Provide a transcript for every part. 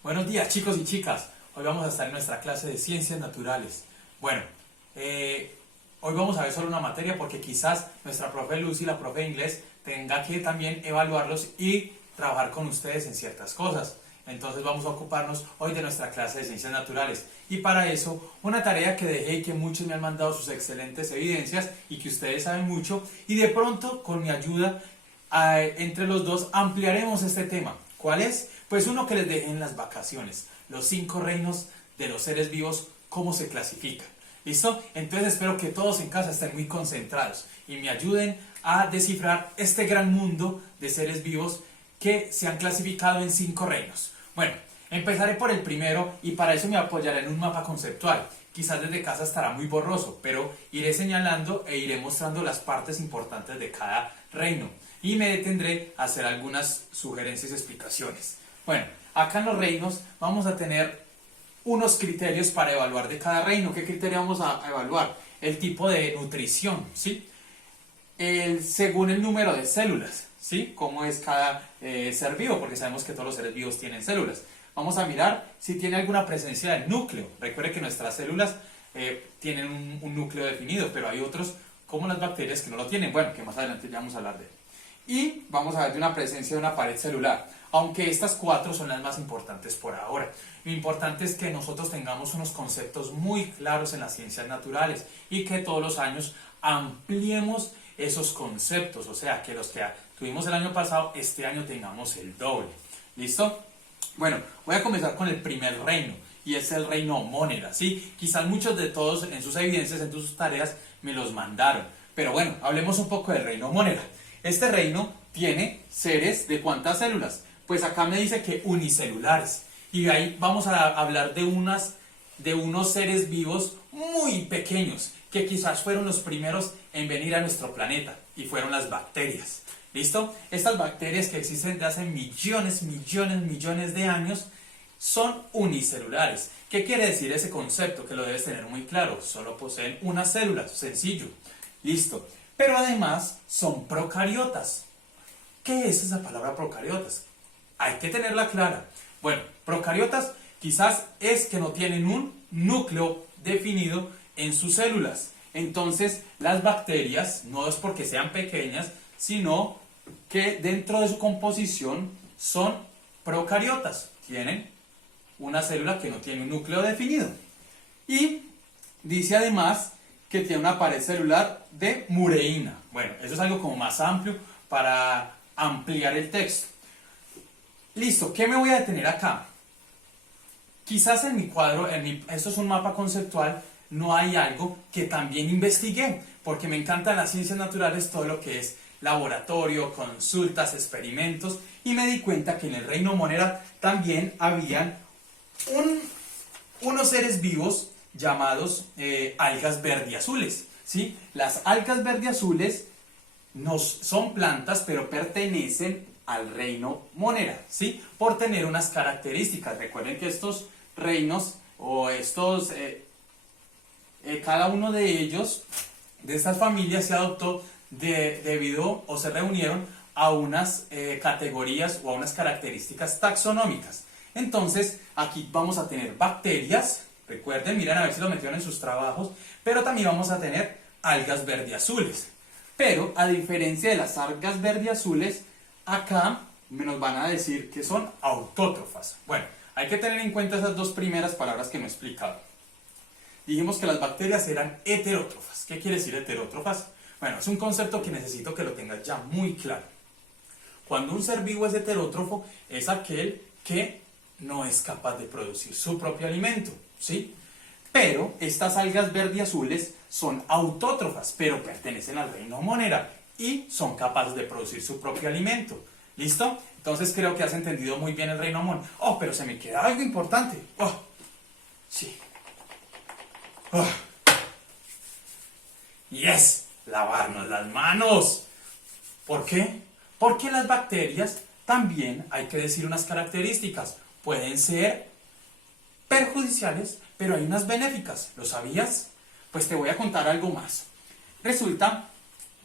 Buenos días, chicos y chicas. Hoy vamos a estar en nuestra clase de ciencias naturales. Bueno, hoy vamos a ver solo una materia porque quizás nuestra profe Lucy, la profe de inglés, tenga que también evaluarlos y trabajar con ustedes en ciertas cosas. Entonces vamos a ocuparnos hoy de nuestra clase de ciencias naturales. Y para eso, una tarea que dejé y que muchos me han mandado sus excelentes evidencias y que ustedes saben mucho. Y de pronto, con mi ayuda, entre los dos ampliaremos este tema. ¿Cuál es? Pues uno que les dejé en las vacaciones. Los 5 reinos de los seres vivos, ¿cómo se clasifican? ¿Listo? Entonces espero que todos en casa estén muy concentrados y me ayuden a descifrar este gran mundo de seres vivos que se han clasificado en 5 reinos. Bueno, empezaré por el primero y para eso me apoyaré en un mapa conceptual. Quizás desde casa estará muy borroso, pero iré señalando e iré mostrando las partes importantes de cada reino. Y me detendré a hacer algunas sugerencias y explicaciones. Bueno, acá en los reinos vamos a tener unos criterios para evaluar de cada reino. ¿Qué criterio vamos a evaluar? El tipo de nutrición, ¿sí? Según el número de células, ¿sí? Cómo es cada ser vivo, porque sabemos que todos los seres vivos tienen células. Vamos a mirar si tiene alguna presencia del núcleo. Recuerde que nuestras células tienen un núcleo definido, pero hay otros, como las bacterias, que no lo tienen. Bueno, que más adelante ya vamos a hablar de él. Y vamos a ver de una presencia de una pared celular, aunque estas 4 son las más importantes por ahora. Lo importante es que nosotros tengamos unos conceptos muy claros en las ciencias naturales y que todos los años ampliemos esos conceptos, o sea, que los que tuvimos el año pasado, este año tengamos el doble. ¿Listo? Bueno, voy a comenzar con el primer reino, y es el reino Monera, ¿sí? Quizás muchos de todos en sus evidencias, en sus tareas, me los mandaron. Pero bueno, hablemos un poco del reino Monera. Este reino tiene seres de ¿cuántas células? Pues acá me dice que unicelulares. Y de ahí vamos a hablar de unos seres vivos muy pequeños, que quizás fueron los primeros en venir a nuestro planeta, y fueron las bacterias. ¿Listo? Estas bacterias que existen desde hace millones de años son unicelulares. ¿Qué quiere decir ese concepto? Que lo debes tener muy claro. Solo poseen una célula, sencillo. Listo. Pero además son procariotas. ¿Qué es esa palabra procariotas? Hay que tenerla clara. Bueno, procariotas quizás es que no tienen un núcleo definido en sus células. Entonces, las bacterias no es porque sean pequeñas, sino que dentro de su composición son procariotas. Tienen una célula que no tiene un núcleo definido. Y dice además que tiene una pared celular de mureína. Bueno, eso es algo como más amplio para ampliar el texto. Listo, ¿qué me voy a detener acá? Quizás en mi cuadro, esto es un mapa conceptual, no hay algo que también investigué, porque me encantan las ciencias naturales, todo lo que es laboratorio, consultas, experimentos, y me di cuenta que en el reino Monera también habían unos seres vivos llamados algas verdiazules, ¿sí? Las algas verdiazules no son plantas, pero pertenecen al reino Monera, ¿sí? Por tener unas características. Recuerden que estos reinos, o cada uno de ellos, de estas familias, se adoptó debido o se reunieron a unas categorías o a unas características taxonómicas. Entonces, aquí vamos a tener bacterias. Recuerden, miren a ver si lo metieron en sus trabajos, pero también vamos a tener algas verdiazules. Pero a diferencia de las algas verdiazules, acá nos van a decir que son autótrofas. Bueno, hay que tener en cuenta esas dos primeras palabras que no he explicado. Dijimos que las bacterias eran heterótrofas. ¿Qué quiere decir heterótrofas? Bueno, es un concepto que necesito que lo tengas ya muy claro. Cuando un ser vivo es heterótrofo, es aquel que no es capaz de producir su propio alimento, ¿sí? Pero estas algas verdiazules son autótrofas, pero pertenecen al reino Monera y son capaces de producir su propio alimento. ¿Listo? Entonces creo que has entendido muy bien el reino Monera. Oh, pero se me queda algo importante. Oh, sí. Oh. Yes, lavarnos las manos. ¿Por qué? Porque las bacterias también hay que decir unas características. Pueden ser perjudiciales, pero hay unas benéficas. ¿Lo sabías? Pues te voy a contar algo más. Resulta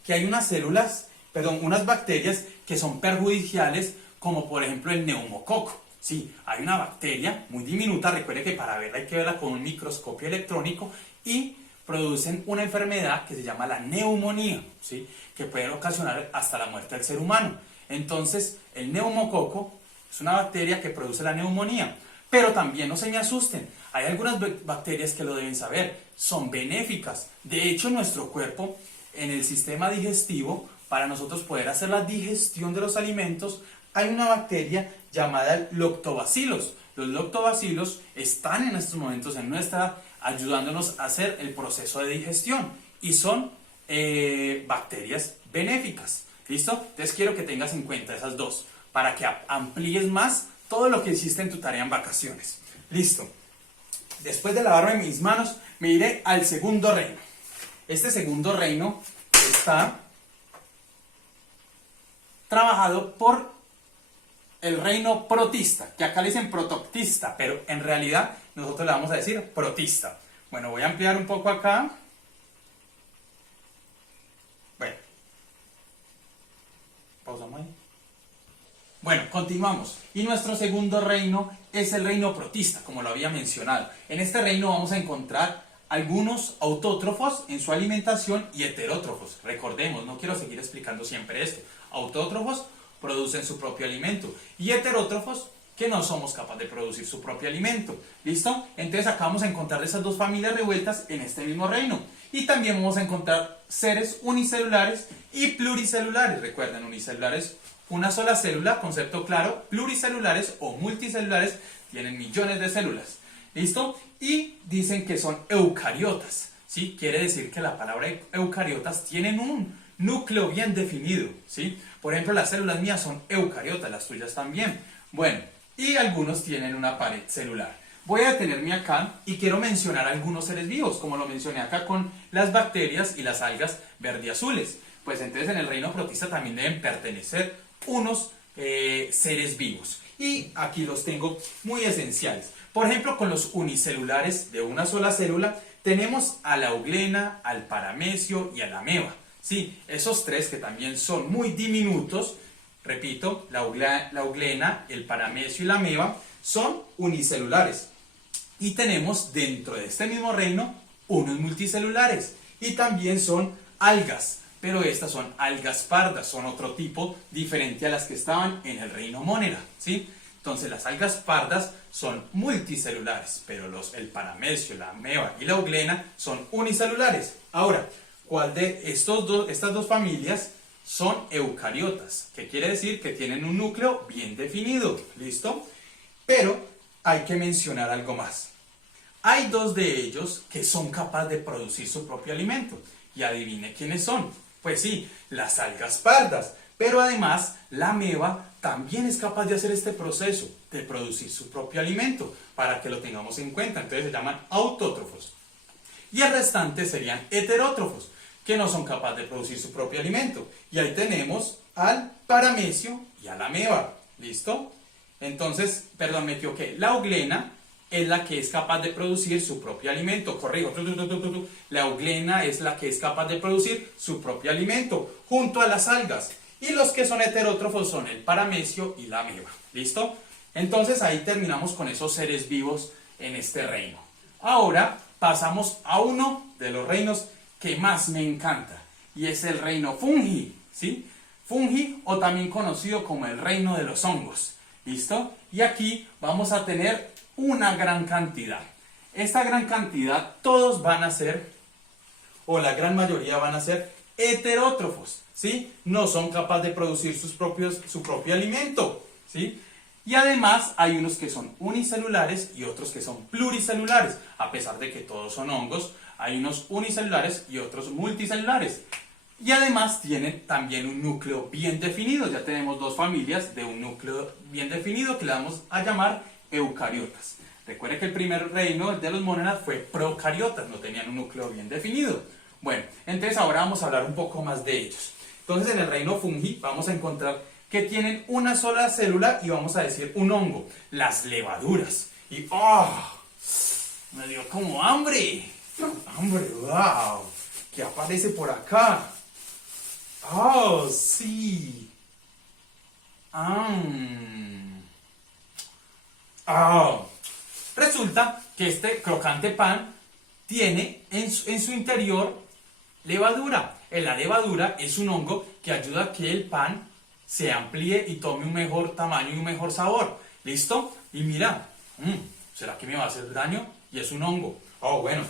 que hay unas bacterias que son perjudiciales, como por ejemplo el neumococo, Sí, hay una bacteria muy diminuta, recuerde que para verla hay que verla con un microscopio electrónico y producen una enfermedad que se llama la neumonía, ¿sí? Que puede ocasionar hasta la muerte del ser humano. Entonces, el neumococo es una bacteria que produce la neumonía. Pero también no se me asusten, hay algunas bacterias que lo deben saber, son benéficas. De hecho, en nuestro cuerpo, en el sistema digestivo, para nosotros poder hacer la digestión de los alimentos, hay una bacteria llamada lactobacillus. Los lactobacillus están en estos momentos en nuestra ayudándonos a hacer el proceso de digestión y son bacterias benéficas. ¿Listo? Entonces quiero que tengas en cuenta esas dos para que amplíes más todo lo que hiciste en tu tarea en vacaciones. Listo. Después de lavarme mis manos, me iré al segundo reino. Este segundo reino está trabajado por el reino protista, que acá le dicen protoptista, pero en realidad nosotros le vamos a decir protista. Bueno, voy a ampliar un poco acá. Bueno. Pausamos ahí. Bueno, continuamos. Y nuestro segundo reino es el reino protista, como lo había mencionado. En este reino vamos a encontrar algunos autótrofos en su alimentación y heterótrofos. Recordemos, no quiero seguir explicando siempre esto. Autótrofos producen su propio alimento y heterótrofos que no somos capaces de producir su propio alimento. ¿Listo? Entonces acá vamos a encontrar esas dos familias revueltas en este mismo reino. Y también vamos a encontrar seres unicelulares y pluricelulares. Recuerden, unicelulares, una sola célula, concepto claro. Pluricelulares o multicelulares tienen millones de células. ¿Listo? Y dicen que son eucariotas. ¿Sí? Quiere decir que la palabra eucariotas tienen un núcleo bien definido. ¿Sí? Por ejemplo, las células mías son eucariotas, las tuyas también. Bueno, y algunos tienen una pared celular. Voy a detenerme acá y quiero mencionar algunos seres vivos, como lo mencioné acá con las bacterias y las algas verde-azules. Pues entonces en el reino protista también deben pertenecer unos seres vivos. Y aquí los tengo muy esenciales. Por ejemplo, con los unicelulares de una sola célula, tenemos a la euglena, al paramecio y a la ameba. Sí, esos tres que también son muy diminutos, repito, la euglena, el paramecio y la ameba, son unicelulares. Y tenemos dentro de este mismo reino unos multicelulares. Y también son algas, pero estas son algas pardas, son otro tipo diferente a las que estaban en el reino Monera, ¿sí? Entonces las algas pardas son multicelulares, pero el paramecio, la ameba y la euglena son unicelulares. Ahora, ¿cuál de estas dos familias son eucariotas? Que quiere decir que tienen un núcleo bien definido, ¿listo? Pero hay que mencionar algo más. Hay dos de ellos que son capaces de producir su propio alimento. Y adivine quiénes son. Pues sí, las algas pardas. Pero además, la ameba también es capaz de hacer este proceso, de producir su propio alimento, para que lo tengamos en cuenta. Entonces se llaman autótrofos. Y el restante serían heterótrofos, que no son capaces de producir su propio alimento. Y ahí tenemos al paramecio y a la ameba. ¿Listo? Entonces, perdón, me equivoqué. La euglena es la que es capaz de producir su propio alimento. Corrijo. La euglena es la que es capaz de producir su propio alimento, junto a las algas. Y los que son heterótrofos son el paramecio y la ameba. ¿Listo? Entonces ahí terminamos con esos seres vivos en este reino. Ahora pasamos a uno de los reinos que más me encanta. Y es el reino fungi. ¿Sí? Fungi, o también conocido como el reino de los hongos. ¿Listo? Y aquí vamos a tener una gran cantidad. Esta gran cantidad, todos van a ser, o la gran mayoría van a ser heterótrofos, ¿sí? No son capaces de producir su propio alimento, ¿sí? Y además hay unos que son unicelulares y otros que son pluricelulares. A pesar de que todos son hongos, hay unos unicelulares y otros multicelulares. Y además tienen también un núcleo bien definido. Ya tenemos dos familias de un núcleo bien definido que le vamos a llamar eucariotas. Recuerden que el primer reino de los monedas fue procariotas, no tenían un núcleo bien definido. Bueno, entonces ahora vamos a hablar un poco más de ellos. Entonces en el reino fungi vamos a encontrar que tienen una sola célula y vamos a decir un hongo, las levaduras. Y ¡oh! Me dio como hambre. ¡Hambre! ¡Wow! ¿Qué aparece por acá? ¡Oh, sí! Ah, resulta que este crocante pan tiene en su interior levadura. La levadura es un hongo que ayuda a que el pan se amplíe y tome un mejor tamaño y un mejor sabor. ¿Listo? Y mira, ¿será que me va a hacer daño? Y es un hongo. Oh, bueno.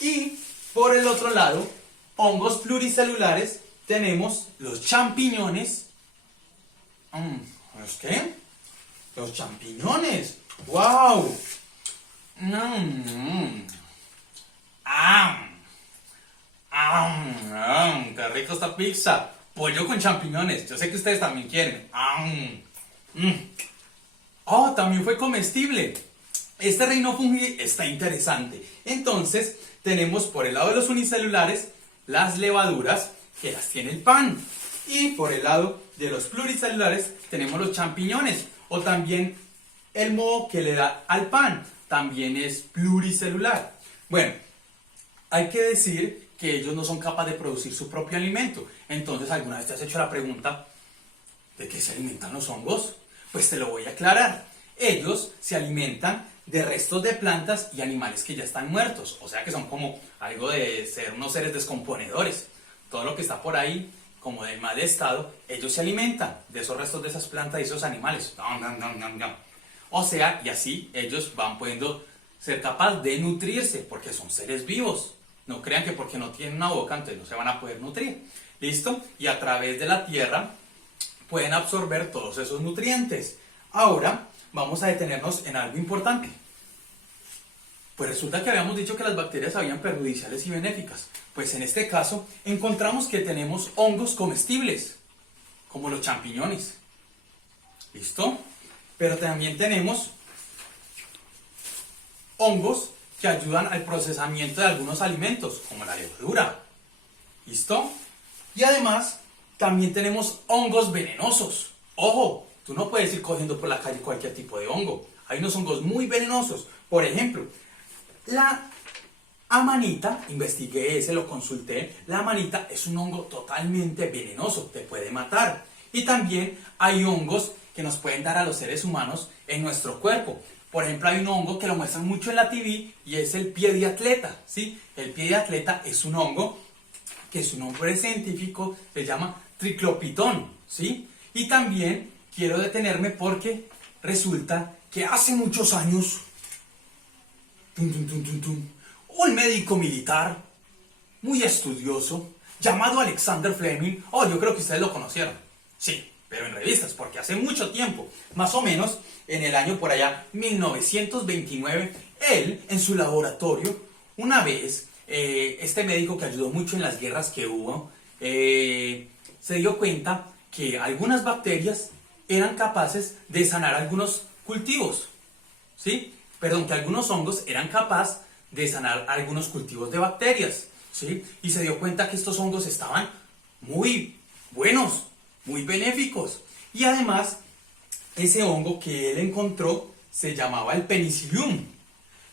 Y por el otro lado, hongos pluricelulares, tenemos los champiñones. ¿Los qué? Los champiñones. ¡Wow! ¡Qué rico esta pizza! Pollo con champiñones. Yo sé que ustedes también quieren. ¡Oh, también fue comestible! Este reino fungi está interesante. Entonces, tenemos por el lado de los unicelulares las levaduras que las tiene el pan. Y por el lado de los pluricelulares tenemos los champiñones. O también el moho que le da al pan. También es pluricelular. Bueno, hay que decir que ellos no son capaces de producir su propio alimento. Entonces, ¿alguna vez te has hecho la pregunta de qué se alimentan los hongos? Pues te lo voy a aclarar. Ellos se alimentan de restos de plantas y animales que ya están muertos. O sea que son como algo de ser unos seres descomponedores. Todo lo que está por ahí, como de mal estado, ellos se alimentan de esos restos de esas plantas y esos animales. O sea, y así ellos van pudiendo ser capaces de nutrirse, porque son seres vivos. No crean que porque no tienen una boca, entonces no se van a poder nutrir. ¿Listo? Y a través de la tierra pueden absorber todos esos nutrientes. Ahora vamos a detenernos en algo importante. Pues resulta que habíamos dicho que las bacterias habían perjudiciales y benéficas. Pues en este caso encontramos que tenemos hongos comestibles, como los champiñones. ¿Listo? Pero también tenemos hongos que ayudan al procesamiento de algunos alimentos, como la levadura. ¿Listo? Y además, también tenemos hongos venenosos. ¡Ojo! Tú no puedes ir cogiendo por la calle cualquier tipo de hongo. Hay unos hongos muy venenosos. Por ejemplo, la amanita, investigué ese, lo consulté. La amanita es un hongo totalmente venenoso, te puede matar. Y también hay hongos que nos pueden dar a los seres humanos en nuestro cuerpo. Por ejemplo, hay un hongo que lo muestran mucho en la TV y es el pie de atleta, ¿sí? El pie de atleta es un hongo que su nombre científico se llama triclopitón, ¿sí? Y también quiero detenerme porque resulta que hace muchos años un médico militar muy estudioso llamado Alexander Fleming, yo creo que ustedes lo conocieron, sí, pero en revistas, porque hace mucho tiempo, más o menos en el año por allá 1929, él en su laboratorio, una vez, este médico que ayudó mucho en las guerras que hubo, se dio cuenta que algunas bacterias eran capaces de sanar algunos cultivos, ¿sí? Perdón, que algunos hongos eran capaces de sanar algunos cultivos de bacterias, ¿sí? Y se dio cuenta que estos hongos estaban muy buenos, muy benéficos. Y además, ese hongo que él encontró se llamaba el Penicillium.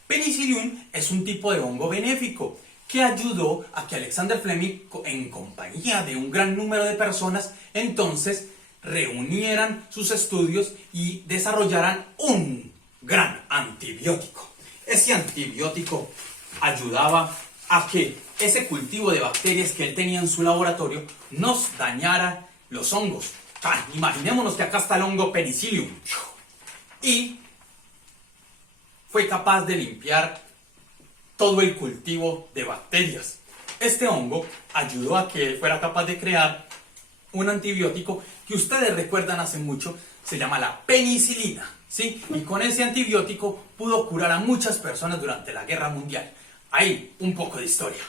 Penicillium es un tipo de hongo benéfico que ayudó a que Alexander Fleming, en compañía de un gran número de personas, entonces reunieran sus estudios y desarrollaran un gran antibiótico. Ese antibiótico ayudaba a que ese cultivo de bacterias que él tenía en su laboratorio nos dañara los hongos. Imaginémonos que acá está el hongo Penicillium y fue capaz de limpiar todo el cultivo de bacterias. Este hongo ayudó a que él fuera capaz de crear un antibiótico que ustedes recuerdan hace mucho, se llama la penicilina, ¿sí? Y con ese antibiótico pudo curar a muchas personas durante la Guerra Mundial. Ahí, un poco de historia.